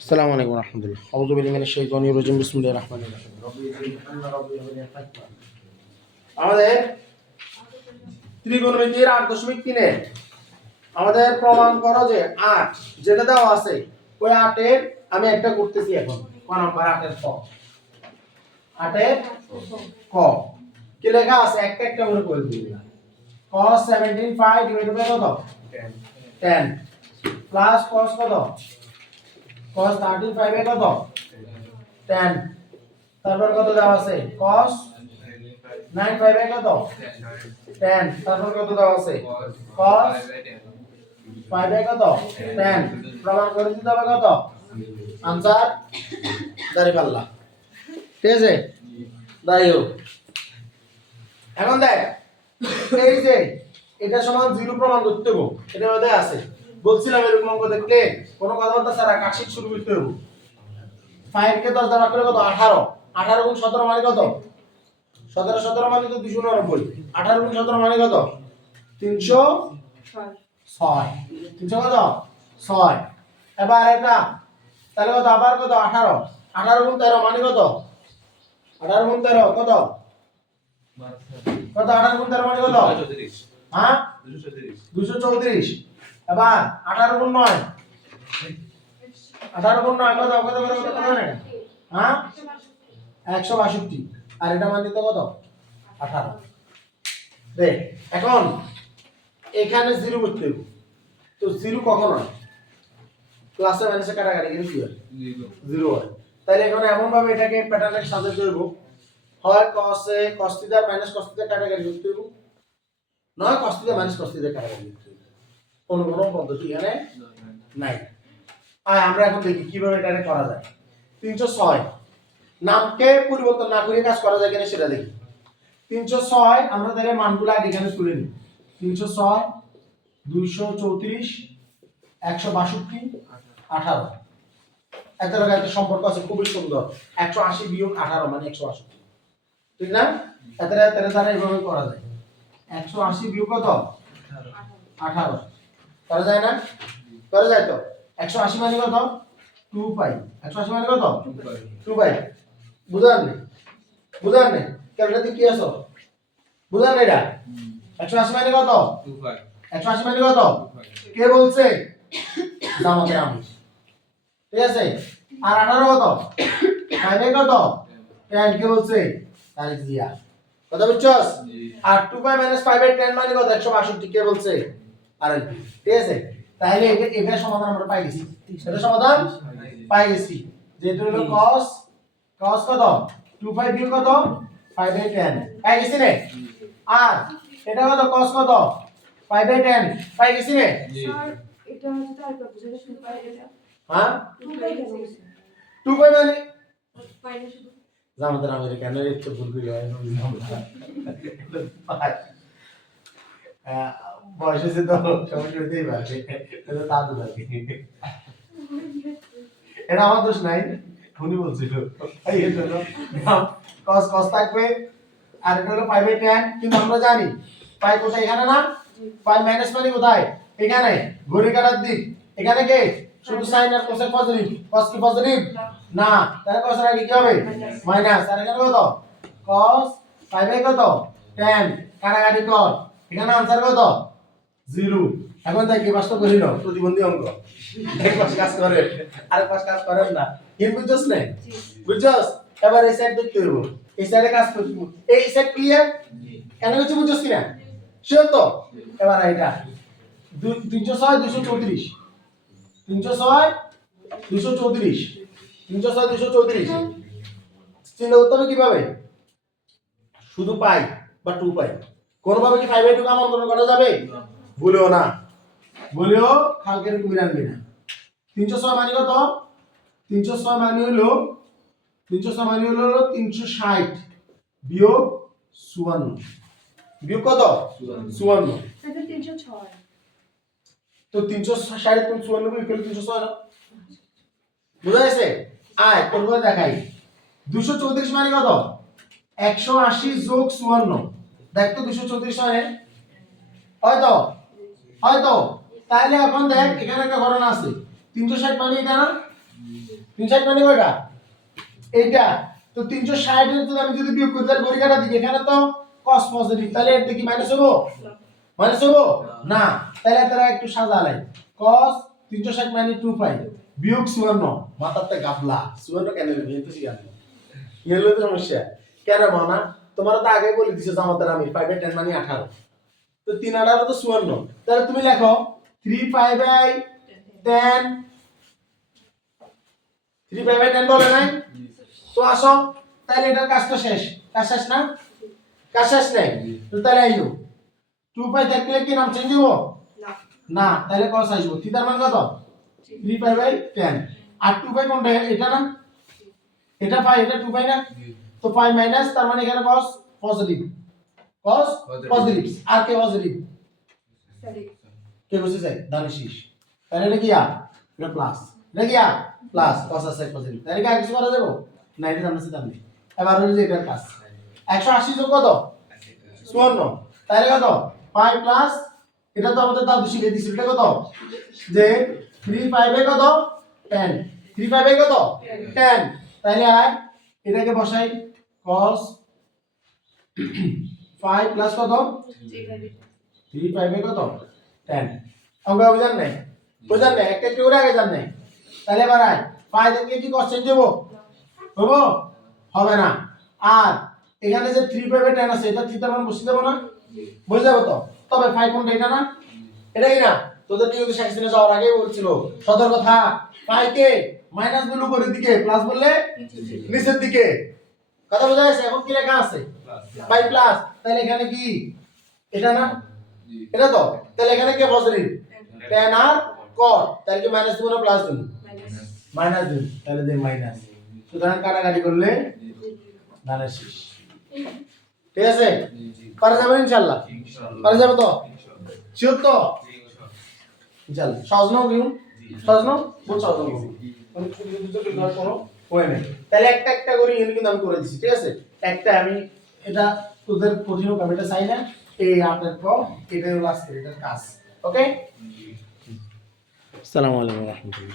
আসসালামু আলাইকুম রহমতুল্লাহ। আউযু বিল্লাহি মিনাশ শাইতানির রাজিম। বিসমিল্লাহির রাহমানির রাহিম। আমাদের ত্রিকোণমিতির 8.3 আমাদের প্রমাণ করো যে 8 যেটা দেওয়া আছে ওই 8 এর আমি একটা করতেছি এখন ক নাম্বার 8 এর ক 8 এর ক কি লেখা আছে একটা একটা করে দিই। cos 17 5 ডিভাইডেড বাই কত 10 প্লাস cos কত cos 35 এ কত 10 তারপর কত দেওয়া আছে cos 95 এ কত 10 তারপর কত দেওয়া আছে cos 5 এ কত 10 প্রমাণ করে দিতে হবে কত आंसर দাঁড়িপাল্লা। ঠিক আছে দাঁড়িও। এখন দেখ এই যে এটা সমান 0 প্রমাণ করতে হবে, এটা মধ্যে আছে বলছিলাম এরকম অঙ্ক দেখলে কোনো কথাবার্তা ছাড়া কাশিক শুরু করতে হবে। 5 কে 10 দ্বারা করে কত 18 18 গুণ 17 মানে কত 17 17 মানে তো 299 18 গুণ 17 মানে কত 306 300 কত 6 এবার এটা তাহলে কত আবার কত 18 18 গুণ 13 মানে কত 18 গুণ 13 কত কত 18 গুণ 13 মানে কত 234 হ্যাঁ 234 এবার 18 গুণ 9 18 গুণ 9 কত কত কত কত না হ্যাঁ 162 আর এটা মান দিতে কত 18 দেখ এখন এখানে 0 করতে হবে তো 0 কখন হয় প্লাসে মাইনাসে কাটাকাটি কিন্তু কি হয় 0 হয়। তাহলে এখন এমন ভাবে এটাকে প্যাটার্নে সাজাতে দেব হয় cos এ cos theta minus cos theta কাটাকাটি করতে হবে নয় cos theta minus cos theta কাটাকাটি করতে হবে। কোন পদ্ধতি এখানে নাই। আর আমরা এখন দেখি কিভাবে এটাকে করা যায়। 306 নামকে পরিবর্তন না করে কাজ করা যায় কিনা সেটা দেখি। 306 আমরা তাহলে মানগুলো আগে এখানে তুলে নিই। 306 234 162 18 এত রকম একটা সম্পর্ক আছে খুবই সুন্দর 180 বিয়োগ 18 মানে 162 ঠিক না এত দ্বারা এইভাবে করা যায় 180 বিয়োগ কত 18 করা যায় না করা যায় তো 180 মানে কত 2 পাই 180 মানে কত 2 পাই বুঝান নেই ক্যালকুলেটর কি আছে বুঝান এটা 180 মানে কত 2 পাই 180 মানে কত কে বলছে জামাতে আমি ঠিক আছে আর 18 কত 5 কত 10 কে বলছে তারিখ দিয়া কত বুঝছস আর 2 পাই - 5 এর 10 মানে কত 162 কে বলছে আর ঠিক আছে তাহলে এটা সমাধান আমরা পাই গেছি এটা সমাধান পাই গেছি যেটা হলো cos কত 2 পাই বিয়োগ কত 5 এর 10 পাই গেছি রে আর এটা কত cos কত 5 এর 10 পাই গেছি রে স্যার এটা হচ্ছে তার বুঝাতে শুরু পাই এটা হ্যাঁ 2 পাই গেছে 2 পাই মানে পাই না শুধু জামাতের আমাদের কেন একটু ভুল করে হয় বয়স হয়েছে তো সমস্যা হতেই পারে এটা তা তো লাগে এটা আমার দোষ নাই উনি বলছিল এই এর জন্য cos থাকবে আর এটা হলো 5 বাই 10 কিন্তু আমরা জানি পাই কোথায় এখানে না পাই মাইনাস মানে কোথায় এখানে ঘড়ি কাটার দিক এখানে কে শুধু সাইন আর কোসের পজিটিভ cos কি পজিটিভ না তাহলে cos এর আগে কি হবে মাইনাস আর এখানে কত cos 5 বাই কত 10 কাটাকাটি কর এখানে आंसर কত 0 এখন তাই কি বাস্তব করি নাও প্রতিবন্ধী অঙ্ক এক পাশ কাজ করে আরেক পাশ কাজ করে না কি বুঝছস না বুঝছস এবার এই সাইড দেখতে হইব এই সাইডে কাজ করতে এই সাইড ক্লিয়ার কেন কিছু বুঝছস কিনা শিওর তো এবার এটা 306 234 306 234 306 234 চিন্তা করতে হবে কিভাবে শুধু পাই বা 2 পাই কোন ভাবে কি 5 বাই 2 আমন্ত্রণ করা যাবে বলেও খালকের কুমির আনবে না 306 মানে কত 306 মানে হলো 360 বিয়োগ 54 বিয়োগ কত 54 এটা 306 তো 360 কোণ 54 ইকুয়াল 306 না বুঝা গেছে আয় করব দেখাই 234 মানে কত 180 যোগ 54 দেখ তো 234 মানে হয়তো তাহলে এখন দেখ এখানে একটা ঘটনা আছে 360 মানে এটা না 360 মানে কয়টা এইটা তো 360 এর যদি আমি যদি বিয়োগ করি তাহলে ঘড়ি কাটা দিকে এখানে তো cos পজিটিভ তাহলে এটা কি মাইনাস হবো না তাহলে তারা একটু সাজালাই cos 360 মানে 2 পাই বিয়োগ 54 মাথাতে গাবলা 54 কেন লিখি তো শিখানো এলো তো সমস্যা কেন মানা তোমার তো আগেই বলে দিছো জামাতের আমি 5 এর 10 মানে 18 তো 3 18 তো 54 তাহলে তুমি লেখো 3 5 বাই 10 3 5 বাই 10 বলে নাই তো আসো তাহলে এটার কাজ তো শেষ না কাজ শেষ নেই তো তাহলে আইও 2 পাই থাকলে কি নাম চেঞ্জ হবো না তাহলে cos আসবো থিটার মান কত 3 পাই বাই 10 আর 2 পাই কোনটা এটা না এটা পাই এটা 2 পাই না তো পাই মাইনাস তার মানে এখানে cos পজিটিভ আর কে পজিটিভ কে বসে যায় দানিশিস তাহলে এটা কি এটা প্লাস এটা কি প্লাস cos আছে পজিটিভ তাহলে কি আর কিছু করা যাবে না এটা আমরা সিদ্ধান্ত নেই এবার হলো যে এটার কাজ 180 যোগ কত 54 তাহলে কত 5 প্লাস এটা তো আমাদের দাদু শিখিয়ে দিছিল এটা কত যে 3 5 এ কত 10 3 5 এ কত 10 তাহলে আর এটাকে বসাই cos 5 প্লাস কত 3 5 এ কত 10 আমরা বুঝান নাই একটা একটু করে আগে জান নাই তাহলে এবার আয় 5 থেকে কি cos চেঞ্জ হবো হবে না আর এখানে যে 3 5 এ 10 আছে এটা থিটার মান বসিয়ে দেব না বুঝে যাবে তো তবে 5 কোনটা এটা না এটা কি না তোদের কি কিন্তু সেকশনে যাওয়ার আগে বলছিল সতর্ক থাক 5 কে মাইনাস বলে উপরের দিকে প্লাস বললে নিচের দিকে কথা বোঝা যাচ্ছে এখন কি লেখা আছে 5 প্লাস তাহলে এখানে কি এটা না এটা তো তাহলে এখানে কে পজিটিভ 10 আর cos তাহলে কি মাইনাস দিব না প্লাস দিব মাইনাস দিব তাহলে দে মাইনাস সুতরাং কাটাকাটি করলে দানের শেষ ঠিক আছে পারা যাবে ইনশাআল্লাহ পারা যাবে তো শিওর তো ইনশাআল্লাহ সহজ নাও কি সহজ নাও বহুত সহজ নাও আমি কোনো হয় নাই তাহলে একটা একটা করে এনে কিন্তু আমি করে দিছি ঠিক আছে একটা আমি এটা তোদের কঠিন হবে এটা চাই না এই আপনার পর এটাই হলো আজকের এটার কাজ ওকে আসসালামু আলাইকুম ওয়া রাহমাতুল্লাহ